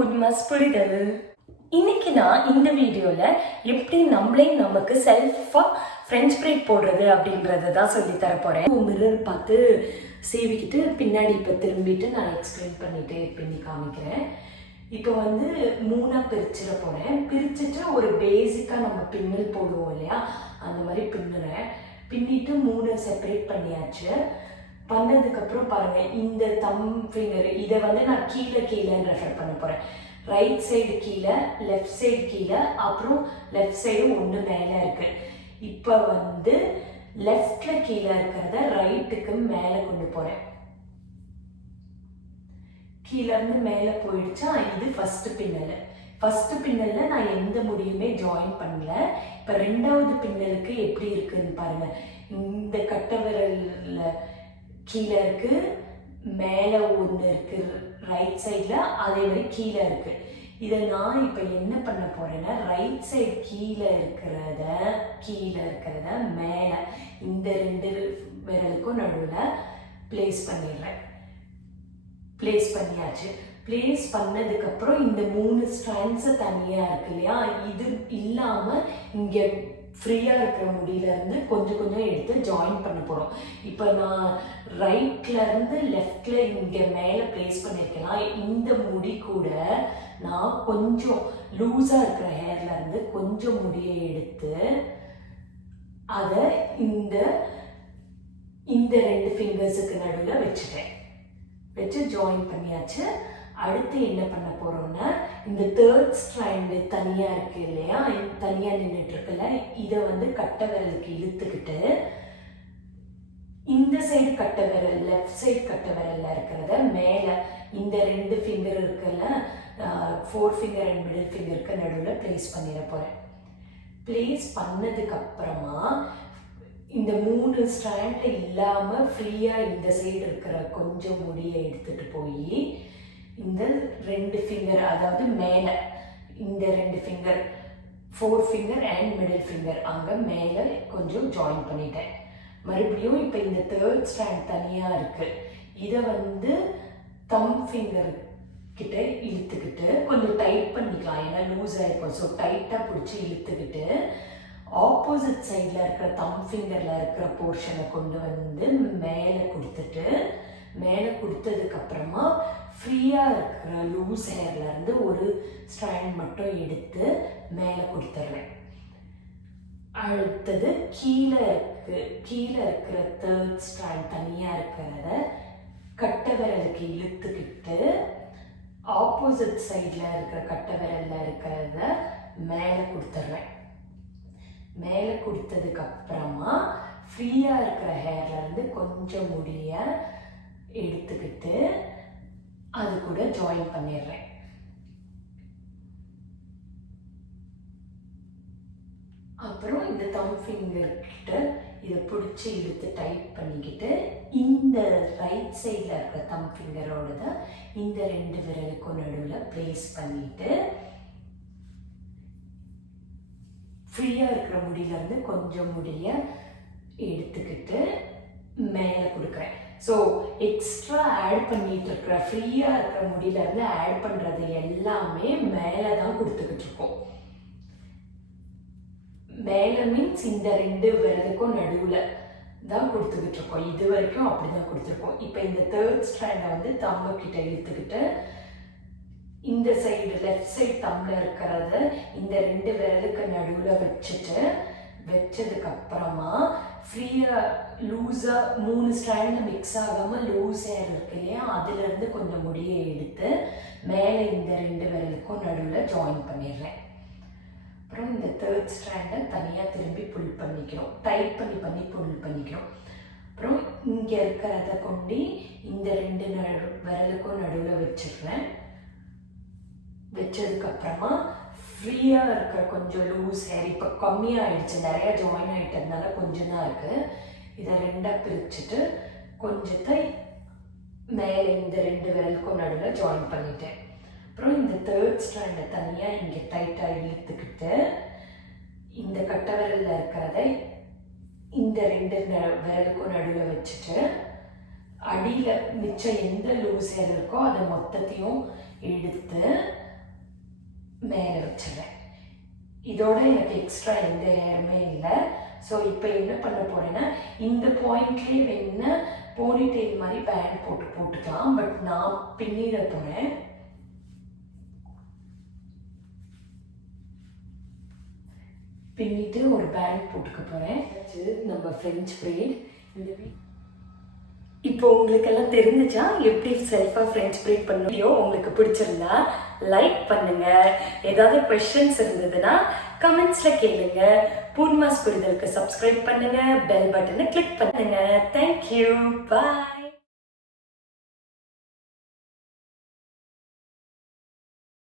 புதுமஸ் புரிதல். இன்னைக்கு நான் இந்த வீடியோவில் எப்படி நம்மளே நமக்கு செல்ஃபாக ஃப்ரெஞ்ச் ப்ரைட் போடுறது அப்படின்றத தான் சொல்லி தரப்போகிறேன். மிரர் பார்த்து சேவிக்கிட்டு பின்னாடி இப்போ திரும்பிட்டு நான் எக்ஸ்பிளைன் பண்ணிட்டு பின்னி காமிக்கிறேன். இப்போ வந்து 3ஆக பிரிச்சிட போகிறேன். பிரிச்சுட்டு ஒரு பேசிக்காக நம்ம பின்னல் போடுவோம் இல்லையா, அந்த மாதிரி பின்னுறேன். பின்னிட்டு 3 செப்பரேட் பண்ணியாச்சு. பண்ணதுக்கப்புறம் பாருங்கள், இந்த தம் ஃபிங்கர் இதை வந்து நான் கீழேன்னு ரெஃபர் பண்ண போகிறேன். ரைட் சைடு கீழே, லெஃப்ட் சைடு கீழே, அப்புறம் லெஃப்ட் சைடு ஒன்று மேலே இருக்குது. இப்போ வந்து லெஃப்டில் கீழே இருக்கிறத ரைட்டுக்கு மேலே கொண்டு போகிறேன். கீழேருந்து மேலே போயிடுச்சா, இது ஃபஸ்ட்டு பின்னல். ஃபஸ்ட்டு பின்னலில் நான் எந்த முடியுமே ஜாயின் பண்ணல. இப்போ 2வது பின்னலுக்கு எப்படி இருக்குதுன்னு பாருங்கள். இந்த கட்டை விரலில் கீழே இருக்குது, மேலே ஒன்று இருக்குது ரைட் சைடில், அதே மாதிரி கீழே இருக்குது. இதை நான் இப்போ என்ன பண்ண போகிறேன்னா, ரைட் சைடு கீழே இருக்கிறத மேலே இந்த 2 விரலுக்கும் நடுவில் ப்ளேஸ் பண்ணிடுறேன். ப்ளேஸ் பண்ணியாச்சு. ப்ளேஸ் பண்ணதுக்கப்புறம் இந்த 3 ஸ்ட்ராண்ட்ஸை தனியாக இருக்கு இல்லையா, இது இல்லாமல் இங்கே ஃப்ரீயாக இருக்கிற முடியிலேருந்து கொஞ்சம் எடுத்து ஜாயின் பண்ண போகிறோம். இப்போ நான் ரைட்லேருந்து லெஃப்டில் இங்கே மேலே ப்ளேஸ் பண்ணியிருக்கேன்னா, இந்த முடி கூட நான் கொஞ்சம் லூஸாக இருக்கிற ஹேர்லேருந்து கொஞ்சம் முடியை எடுத்து அதை இந்த 2 ஃபிங்கர்ஸுக்கு நடுவில் வச்சு ஜாயின் பண்ணியாச்சு. அடுத்து என்ன பண்ண போகிறோம்னா, இந்த 3rd ஸ்ட்ராண்டு தனியாக இருக்குது இல்லையா, தனியாக நின்றுட்டுருக்குல்ல, இதை வந்து கட்டை விரலுக்கு இழுத்துக்கிட்டு இந்த சைடு கட்டை விரல், லெஃப்ட் சைடு கட்டை விரலில் இருக்கிறத மேலே இந்த 2 ஃபிங்கர் இருக்குல்ல, forefinger அண்ட் மிடில் ஃபிங்கருக்கு நடுவில் ப்ளேஸ் பண்ணிட போகிறேன். ப்ளேஸ் பண்ணதுக்கப்புறமா இந்த 3 ஸ்ட்ராண்டில் இல்லாமல் ஃப்ரீயாக இந்த சைடு இருக்கிற கொஞ்சம் முடியை எடுத்துகிட்டு போய் இந்த 2 ஃபிங்கர், அதாவது மேலே இந்த 2 finger, forefinger and middle finger அங்கே மேலே கொஞ்சம் ஜாயின் பண்ணிட்டேன். மறுபடியும் இப்போ இந்த 3rd ஸ்ட்ராண்ட் தனியாக இருக்குது. இதை வந்து தம் ஃபிங்கர் கிட்ட இழுத்துக்கிட்டு கொஞ்சம் டைட் பண்ணிக்கலாம், ஏன்னா லூஸ் ஆகிருக்கும். ஸோ டைட்டாக பிடிச்சி இழுத்துக்கிட்டு ஆப்போசிட் சைடில் இருக்கிற தம் ஃபிங்கரில் இருக்கிற போர்ஷனை கொண்டு வந்து மேலே கொடுத்ததுக்கப்புறமா ஃப்ரீயாக இருக்கிற லூஸ் ஹேர்லேருந்து ஒரு ஸ்ட்ராண்ட் மட்டும் எடுத்து மேலே கொடுத்துட்றேன். அடுத்தது கீழே இருக்கிற 3rd ஸ்ட்ராண்ட் தனியாக இருக்கிறத கட்டை விரலுக்கு இழுத்துக்கிட்டு ஆப்போசிட் சைடில் இருக்கிற கட்டை விரலில் இருக்கிறத மேலே கொடுத்துட்றேன். மேலே கொடுத்ததுக்கப்புறமா ஃப்ரீயாக இருக்கிற ஹேர்லேருந்து கொஞ்சம் முடிய எடுத்துக்கிட்டு அது கூட ஜாயின் பண்ணிடுறேன். அப்புறம் இந்த தம் ஃபிங்கர் கிட்ட இதை பிடிச்சி இழுத்து டைட் பண்ணிக்கிட்டு இந்த ரைட் சைடில் இருக்கிற தம் ஃபிங்கரோட தான் இந்த 2 விரலுக்கும் நடுவில் ப்ளேஸ் பண்ணிட்டு ஃப்ரீயாக இருக்கிற முடியிலேருந்து கொஞ்சம் முடிய எடுத்துக்கிட்டு மேலே கொடுக்குறேன். ஸோ எக்ஸ்ட்ரா ஆட் பண்ணிட்டு இருக்கிற ஃப்ரீயாக இருக்கிற முடியிலேருந்து ஆட் பண்ணுறது எல்லாமே மேலே தான் கொடுத்துக்கிட்டு இருக்கோம். மேலே மீன்ஸ் இந்த 2 விரலுக்கும் நடுவில் தான் கொடுத்துக்கிட்டு இருக்கோம். இது வரைக்கும் அப்படி தான் கொடுத்துருக்கோம். இப்போ இந்த 3rd ஸ்ட்ராண்டை வந்து தம்ப கிட்ட இழுத்துக்கிட்டு இந்த சைடு லெஃப்ட் சைடு தம்பில் இருக்கிறத இந்த 2 விரலுக்கு நடுவில் வச்சதுக்கப்புறமா ஃப்ரீயாக லூஸாக 3 ஸ்ட்ராண்டில் மிக்ஸ் ஆகாமல் லூஸ் ஹேர் இருக்கு இல்லையா, அதுலேருந்து கொஞ்சம் முடியை எடுத்து மேலே இந்த 2 விரலுக்கும் நடுவில் ஜாயின் பண்ணிடுறேன். அப்புறம் இந்த 3rd ஸ்ட்ராண்டை தனியாக திரும்பி புல் பண்ணிக்கிறோம், டைட் பண்ணி புல் பண்ணிக்கிறோம். அப்புறம் இங்கே இருக்கிறத கொண்டு இந்த 2 விரலுக்கும் நடுவில் வச்சிடுறேன். வச்சதுக்கப்புறமா ஃப்ரீயாக இருக்கிற கொஞ்சம் லூஸ் ஹேர் இப்போ கம்மியாகிடுச்சு, நிறையா ஜாயின் ஆகிட்டதுனால கொஞ்சம் தான் இருக்குது. இதை 2ஆக பிரிச்சுட்டு கொஞ்சத்தை மேலே இந்த 2 விரலுக்கும் நடுவில் ஜாயின் பண்ணிட்டேன். அப்புறம் இந்த 3rd ஸ்ட்ராண்டை தனியாக இங்கே டைட்டாக இழுத்துக்கிட்டு இந்த கட்டை விரலில் இருக்கிறத இந்த 2 விரலுக்கும் நடுவில் வச்சுட்டு அடியில் மிச்சம் எந்த லூஸ் ஹேர் இருக்கோ அதை மொத்தத்தையும் எடுத்து மேலே வச்சிடுறேன். இதோட எனக்கு எக்ஸ்ட்ரா எந்த ஹேருமே இல்லை. ஸோ இப்போ என்ன பண்ண போகிறேன்னா, இந்த பாயிண்ட்லேயே வேணுன்னா போனி டெயில் மாதிரி பேண்ட் போட்டுக்கலாம். பட் நான் பின்னிட போகிறேன். பின்னிட்டு ஒரு பேண்ட் போட்டுக்க போகிறேன். நம்ம ஃப்ரெஞ்ச் ப்ரெய்ட். இப்போ உங்களுக்கெல்லாம் தெரிஞ்சிச்சா எப்படி செல்ஃபாக ஃப்ரெஞ்ச் ப்ரெய்ட் பண்ண வீடியோ உங்களுக்கு பிடிச்சிருந்தா லைக் பண்ணுங்க. ஏதாவது கொஸ்டின்ஸ் இருந்ததுன்னா கமெண்ட்ஸ்ல கேளுங்க. பூர்ணிமாஸ் புரிதலுக்கு சப்ஸ்கிரைப் பண்ணுங்க, பெல் பட்டனை கிளிக் பண்ணுங்க. தேங்க்யூ, பாய்.